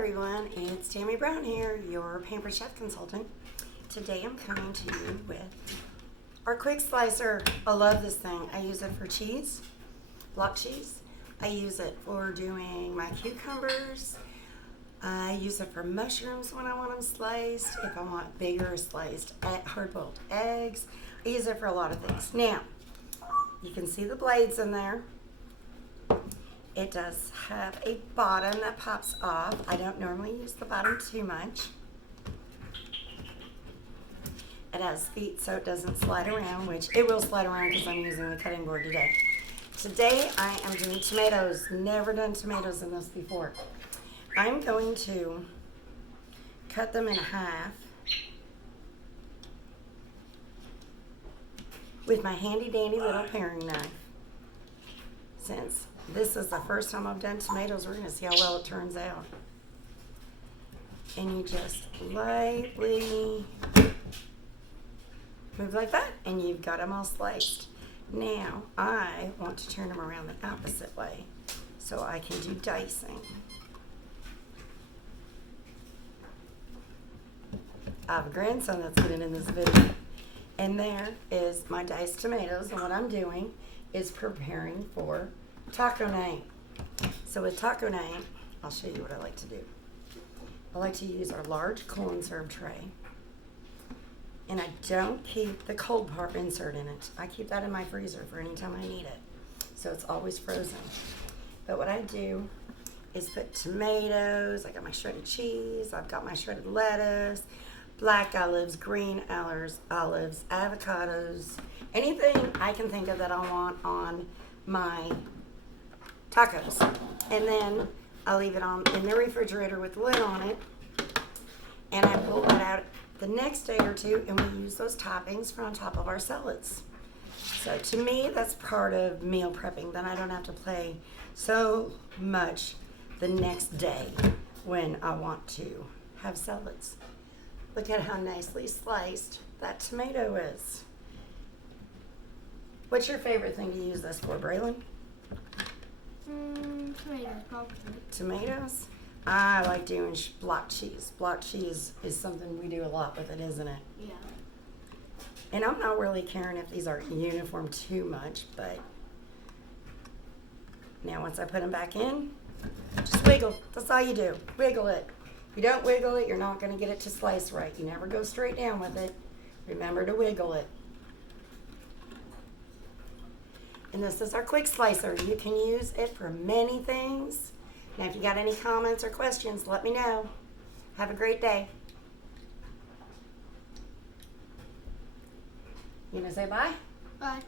everyone, it's Tammy Brown here, your Pampered Chef Consultant. Today I'm coming to you with our quick slicer. I love this thing. I use it for cheese, block cheese. I use it for doing my cucumbers. I use it for mushrooms when I want them sliced, if I want bigger sliced hard-boiled eggs. I use it for a lot of things. Now, you can see the blades in there. It does have a bottom that pops off. I don't normally use the bottom too much. It has feet so it doesn't slide around, which it will slide around because I'm using the cutting board today. Today I am doing tomatoes. Never done tomatoes in this before. I'm going to cut them in half with my handy dandy little paring knife. Since this is the first time I've done tomatoes, we're going to see how well it turns out. And you just lightly move like that, and you've got them all sliced. Now, I want to turn them around the opposite way so I can do dicing. I have a grandson that's getting in this video. And there is my diced tomatoes, and what I'm doing is preparing for taco night. So with taco night, I'll show you what I like to do. I like to use our large cold serve tray, and I don't keep the cold part insert in it. I keep that in my freezer for any time I need it, so it's always frozen. But what I do is put tomatoes, I got my shredded cheese, I've got my shredded lettuce, black olives, green olives, avocados, anything I can think of that I want on my tacos. And then I leave it on in the refrigerator with the lid on it, and I pull that out the next day or two, and we use those toppings for on top of our salads. So to me, that's part of meal prepping. Then I don't have to play so much the next day when I want to have salads. Look at how nicely sliced that tomato is. What's your favorite thing to use this for, Braylon? Tomatoes, probably. Tomatoes? I like doing block cheese. Block cheese is something we do a lot with it, isn't it? Yeah. And I'm not really caring if these are uniform too much, but now once I put them back in, just wiggle. That's all you do. Wiggle it. If you don't wiggle it, you're not going to get it to slice right. You never go straight down with it. Remember to wiggle it. And this is our quick slicer. You can use it for many things. Now, if you got any comments or questions, let me know. Have a great day. You gonna say bye? Bye.